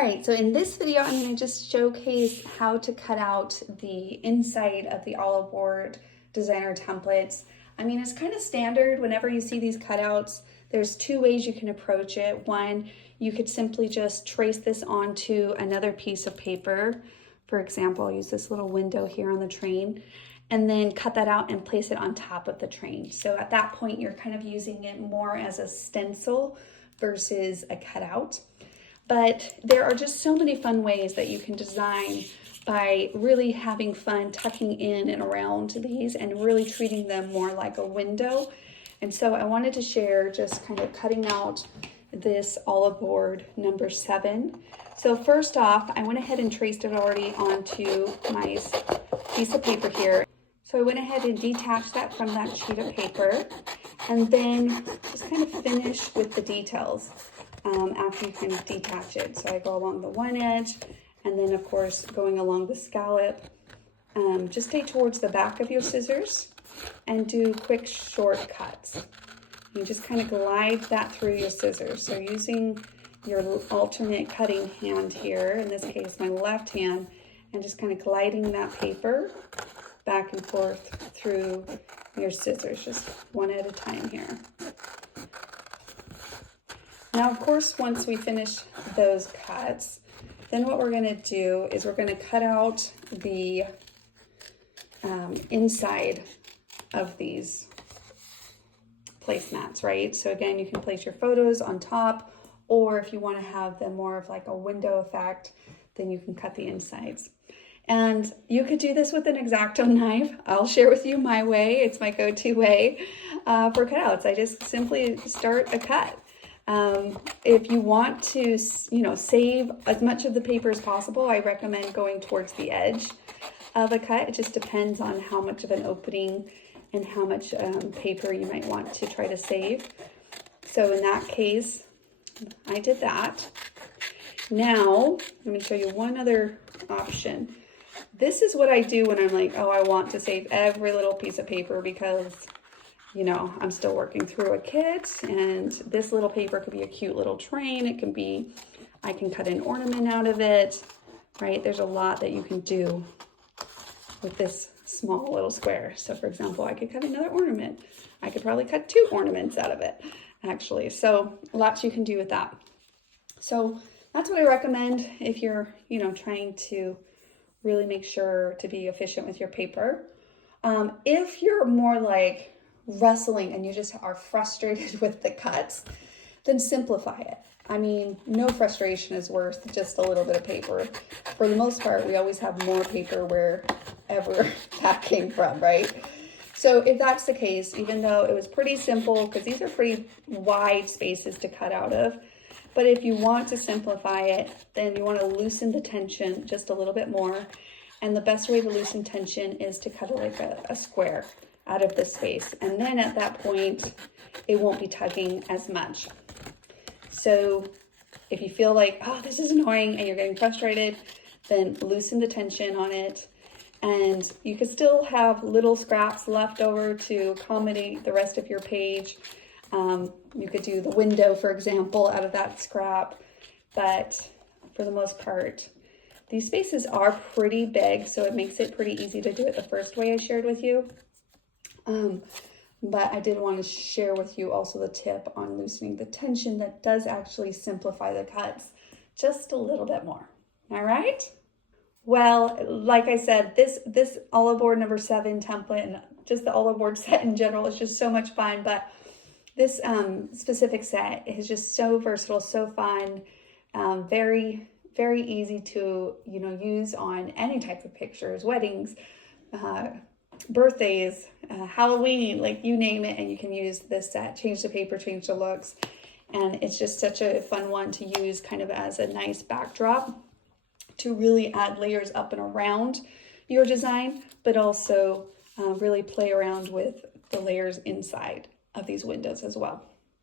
All right, so in this video, I'm going to just showcase how to cut out the inside of the All Aboard designer templates. I mean, it's kind of standard whenever you see these cutouts. There's two ways you can approach it. One, you could simply just trace this onto another piece of paper. For example, I'll use this little window here on the train, and then cut that out and place it on top of the train. So at that point, you're kind of using it more as a stencil versus a cutout. But there are just so many fun ways that you can design by really having fun tucking in and around these and really treating them more like a window. And so I wanted to share just kind of cutting out this All Aboard number 7. So first off, I went ahead and traced it already onto my piece of paper here. So I went ahead and detached that from that sheet of paper, and then just kind of finish with the details after you kind of detach it. So I go along the one edge, and then of course going along the scallop. Just stay towards the back of your scissors and do quick short cuts. You just kind of glide that through your scissors. So using your alternate cutting hand here, in this case my left hand, and just kind of gliding that paper back and forth through your scissors, just one at a time here. Now, of course, once we finish those cuts, then what we're going to do is we're going to cut out the inside of these placemats, right? So again, you can place your photos on top, or if you want to have them more of like a window effect, then you can cut the insides. And you could do this with an X-Acto knife. I'll share with you my way. It's my go-to way for cutouts. I just simply start a cut. If you want to, save as much of the paper as possible, I recommend going towards the edge of a cut. It just depends on how much of an opening and how much paper you might want to try to save. So in that case, I did that. Now, let me show you one other option. This is what I do when I'm like, oh, I want to save every little piece of paper because, I'm still working through a kit, and this little paper could be a cute little train. It can be, I can cut an ornament out of it, right? There's a lot that you can do with this small little square. So for example, I could cut another ornament. I could probably cut 2 ornaments out of it, actually. So lots you can do with that. So that's what I recommend if you're, trying to really make sure to be efficient with your paper. If you're more like wrestling and you just are frustrated with the cuts, then simplify it. I mean, no frustration is worth just a little bit of paper. For the most part, we always have more paper wherever that came from, right? So if that's the case, even though it was pretty simple, because these are pretty wide spaces to cut out of, but if you want to simplify it, then you want to loosen the tension just a little bit more. And the best way to loosen tension is to cut it like a square out of the space. And then at that point, it won't be tugging as much. So if you feel like, oh, this is annoying and you're getting frustrated, then loosen the tension on it. And you could still have little scraps left over to accommodate the rest of your page. You could do the window, for example, out of that scrap. But for the most part, these spaces are pretty big, so it makes it pretty easy to do it the first way I shared with you. But I did want to share with you also the tip on loosening the tension that does actually simplify the cuts just a little bit more. All right? Well, like I said, this All Aboard number 7 template and just the All Aboard set in general is just so much fun. But this specific set is just so versatile, so fun, very, very easy to use on any type of pictures, weddings, birthdays, Halloween, like you name it, and you can use this set. Change the paper, change the looks, and it's just such a fun one to use kind of as a nice backdrop to really add layers up and around your design, but also really play around with the layers inside of these windows as well.